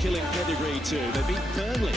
killing pedigree too. They beat Burnley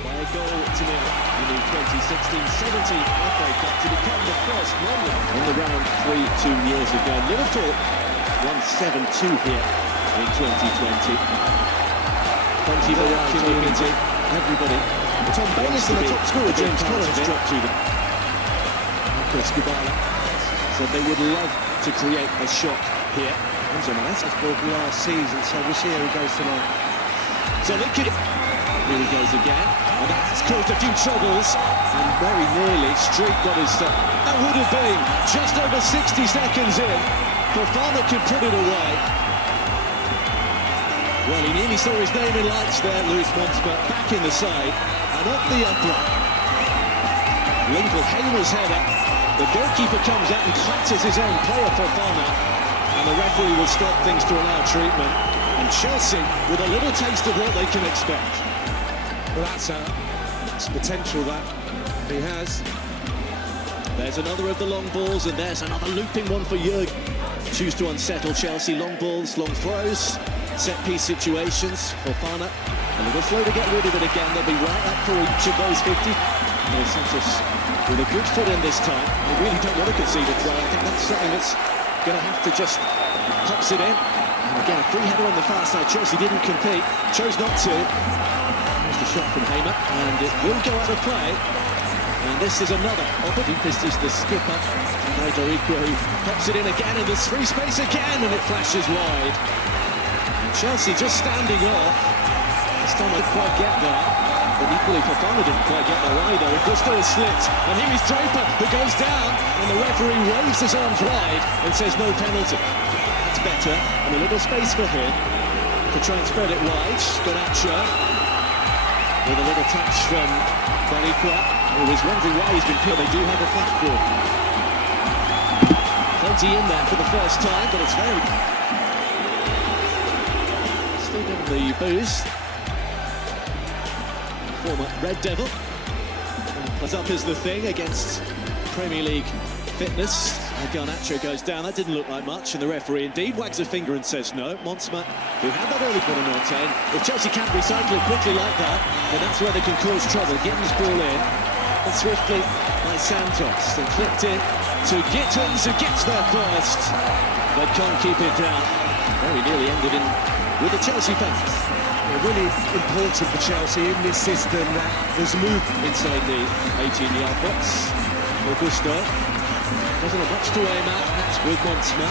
by a goal to nil in the 2016-17 FA Cup to become the first London on the round 2 years ago. Liverpool won 7-2 here in 2020. Plenty of community, everybody. Tom Bayliss, the top scorer, James Collins, dropped to them. Chris Kubala said they would love to create a shot here. That's last season, so we'll see how he goes tonight. So Lincoln, here he goes again, and that's caused a few troubles, and very nearly Street got his step. That would have been just over 60 seconds in. Fofana could put it away. Well, he nearly saw his name in lights there, Luis Monsma, back in the side, and up the upright. Linkle Hamer's header. The goalkeeper comes out and clatters his own player, Fofana, and the referee will stop things to allow treatment. And Chelsea with a little taste of what they can expect. Well, that's potential that he has. There's another of the long balls, and there's another looping one for Jurgen. Choose to unsettle Chelsea. Long balls, long throws, set-piece situations. Fofana a little slow to get rid of it again. They'll be right up for each of those 50. Well, Santos with a good foot in this time. They really don't want to concede a try. I think that's something that's going to have to just pops it in. And again, a free header on the far side. Chelsea didn't compete, chose not to. There's the shot from Hamer, and it will go out of play. And this is another. Deepest is the skipper, Federico, who pops it in again, and there's free space again, and it flashes wide. And Chelsea just standing off. This time they didn't quite get there, but equally Fofana didn't quite get there either. And Gusto is slipped, and here is Draper, who goes down, and the referee waves his arms wide and says no penalty. That's better, and a little space for him to try and spread it wide. Scaracho with a little touch from Bariqua, who was wondering why he's been peeled. They do have a platform. Plenty in there for the first time, but it's very... Still getting the boost. Former Red Devil. Plus up is the thing against Premier League fitness. Garnacho goes down. That didn't look like much, and the referee indeed wags a finger and says no. Monsma, who had that early corner non-10. If Chelsea can't recycle it quickly like that, then that's where they can cause trouble. Getting this ball in, and swiftly by Santos. And clipped in to Gittins, who gets there first, but can't keep it down. Very nearly ended in with the Chelsea fans. Really important for Chelsea in this system that there's movement inside the 18-yard box. Augusto doesn't have much to aim at, and that's with Monsma.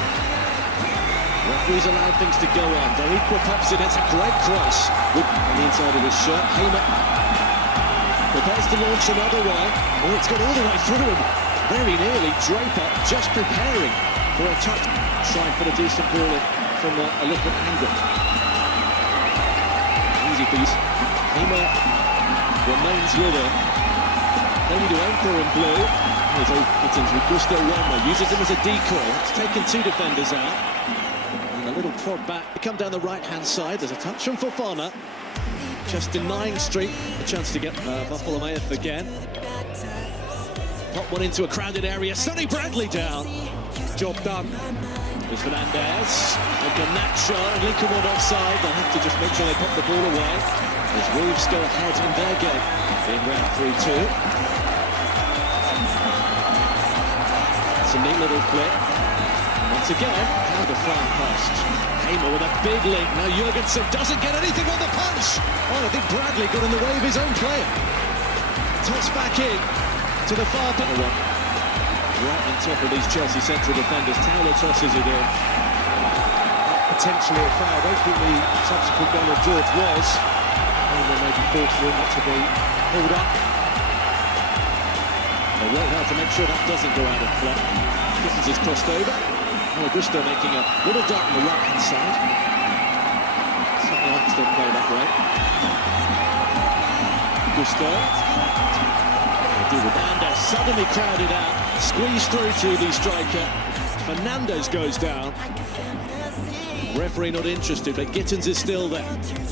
Referees allowed things to go on. Dariqua pops it, it's a great cross on the inside of his shirt. Hamer prepares to launch another one. Oh, it's gone all the way through him. Very nearly Draper just preparing for a touch. Try and put a decent ball in from a little bit angle. Easy piece. Hamer remains with him. They need to aim for him blue. There's Gittins with Gusto Roma, uses him as a decoy. It's taken two defenders out. And a little prod back. They come down the right-hand side. There's a touch from Fofana. Just denying Street a chance to get Bartholomew again. Pop one into a crowded area. Sonny Bradley down. Job done. There's Fernandez. And Garnacho and Lincoln one offside. They'll have to just make sure they pop the ball away. As Wolves go ahead in their game in round 3-2. It's a neat little flip. Once again, how the far post. Hamer with a big link. Now Jurgensen doesn't get anything on the punch. Oh, I think Bradley got in the way of his own player. Toss back in to the far back. Right on top of these Chelsea central defenders. Towler tosses it in. Potentially a foul. I don't think the subsequent goal of George was. Hamer may be fortunate not to be pulled up. They work hard to make sure that doesn't go out of play. Gittins is crossed over. Augusto making a little dart on the right-hand side. Certainly likes to play that way. Augusto. Fernandez suddenly crowded out. Squeezed through to the striker. Fernandez goes down. Referee not interested, but Gittins is still there.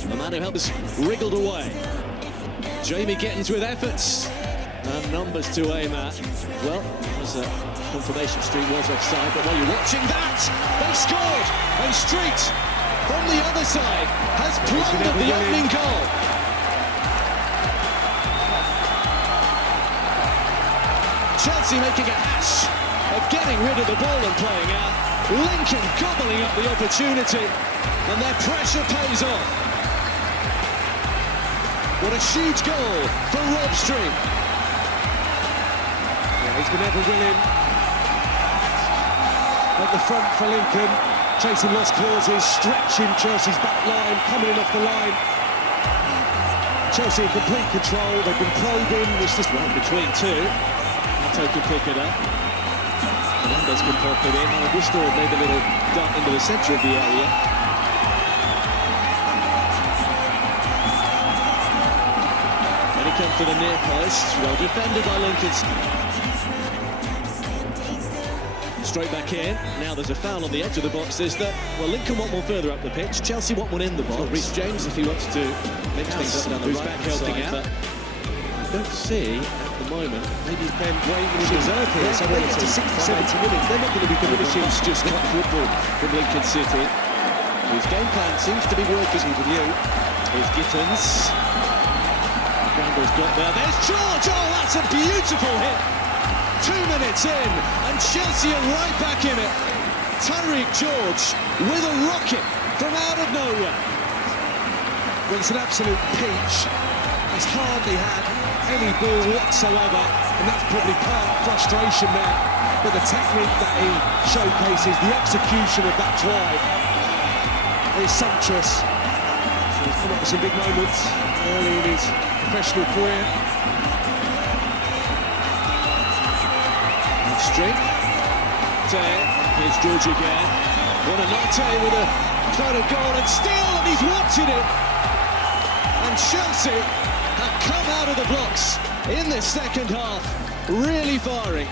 The man who helped us wriggled away. Jamie Gittins with efforts. And numbers to aim at. Well, there's a confirmation Street was offside, but while you're watching that, they've scored! And Street from the other side has plundered the opening goal. Chelsea making a hash of getting rid of the ball and playing out. Lincoln gobbling up the opportunity, and their pressure pays off. What a huge goal for Rob Street. Yeah, he's been ever willing at the front for Lincoln, chasing lost causes, stretching Chelsea's back line, coming in off the line. Chelsea in complete control, they've been probing. It's just one between two. Nato can pick it up. Fernandes can pop it in. Augusto made a little dart into the centre of the area. And he comes to the near post. Well defended by Lincoln. Straight back in. Now there's a foul on the edge of the box. Is that, well, Lincoln want one further up the pitch. Chelsea want one in the box. Reece James, if he wants to mix things up down the right, back helping out. I don't see at the moment. Maybe Ben waiting in reserve here. So they get to 60, 70 minutes. They're not going to be diminishing. It's just cut football from Lincoln City. His game plan seems to be working with you. Here's Gittins. Randall's got there. There's George. Oh, that's a beautiful hit. 2 minutes in, and Chelsea are right back in it. Tariq George with a rocket from out of nowhere. Well, it's an absolute peach. He's hardly had any ball whatsoever, and that's probably part frustration there. But the technique that he showcases, the execution of that drive is sumptuous. He's come up with some big moments early in his professional career. Street. Here's George again. Buonanotte with a throw of goal and steal, and he's watching it. And Chelsea have come out of the blocks in this second half, really firing.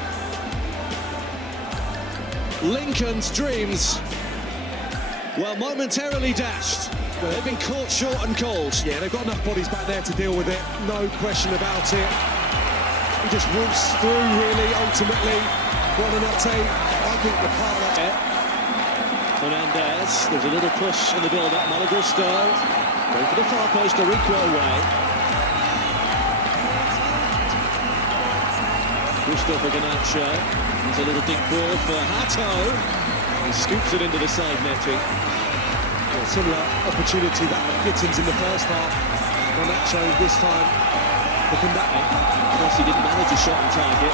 Lincoln's dreams were momentarily dashed. They've been caught short and cold. Yeah, they've got enough bodies back there to deal with it, no question about it. He just walks through, really, ultimately. Buonanotte, I think the part that... Fernandes, there's a little push in the build-up. Malagusto, going for the far post, Orico away. Gusto for Garnacho. There's a little deep ball for Hato. He scoops it into the side netting. Yeah, similar opportunity that Gittins in the first half. Garnacho this time looking back. He didn't manage a shot on target.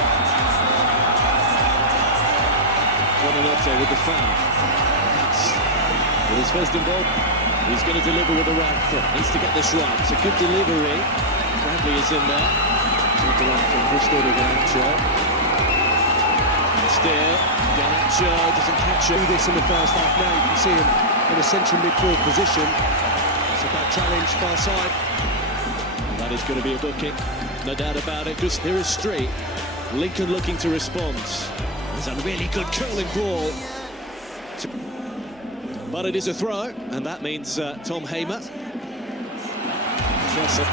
Buonanotte with the foul. With his first involvement, he's going to deliver with the right foot. Needs to get this right. It's a good delivery. Bradley is in there. Turned around from Gusto to Garnacho. Still, Garnacho doesn't catch it. Do this in the first half now. You can see him in a central midfield position. It's a bad challenge, far side. And that is going to be a booking. No doubt about it. Just here is Street. Lincoln looking to respond. There's a really good curling ball. But it is a throw, and that means Tom Hamer. Chelsea.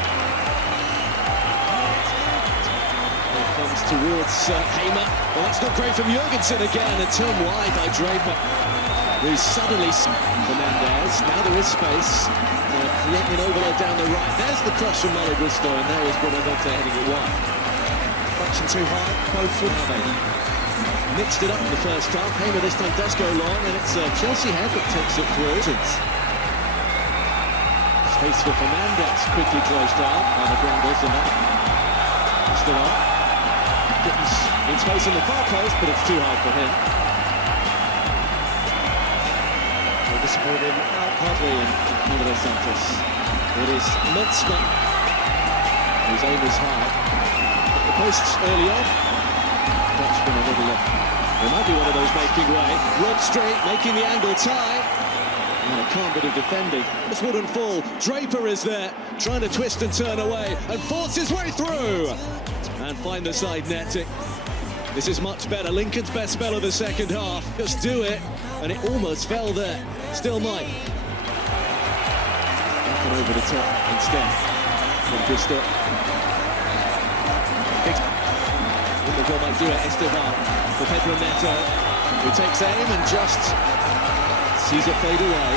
Here comes towards Hamer. Well, that's not great from Jorgensen again, and turned wide by Draper, who's suddenly Fernandes. Now there is space. Creating an overload down the right. There's the cross from Malagusto, and there is Buonanotte heading it wide. Punching too high, both foot. Mixed it up in the first half. Hamer this time does go long, and it's Chelsea head that takes it through. Space for Fernandes, quickly closed down by the Grandals, and that still on. Gittins in space in the far post, but it's too hard for him. Disappointing Partly in Pedro Santos. It is Montsma, whose aim is high. At the posts early on. Dutchman a little off. It might be one of those making way. Rob Street making the angle tie. And a calm bit of defending. This wouldn't fall. Draper is there, trying to twist and turn away, and force his way through. And find the side netting. This is much better. Lincoln's best spell of the second half. Just do it. And it almost fell there. Still might. Up and over the top instead. From Gusto. The goal might do it. Esteban for Pedro Neto, who takes aim and just sees it fade away.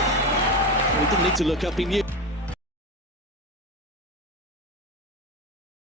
He didn't need to look up, he knew.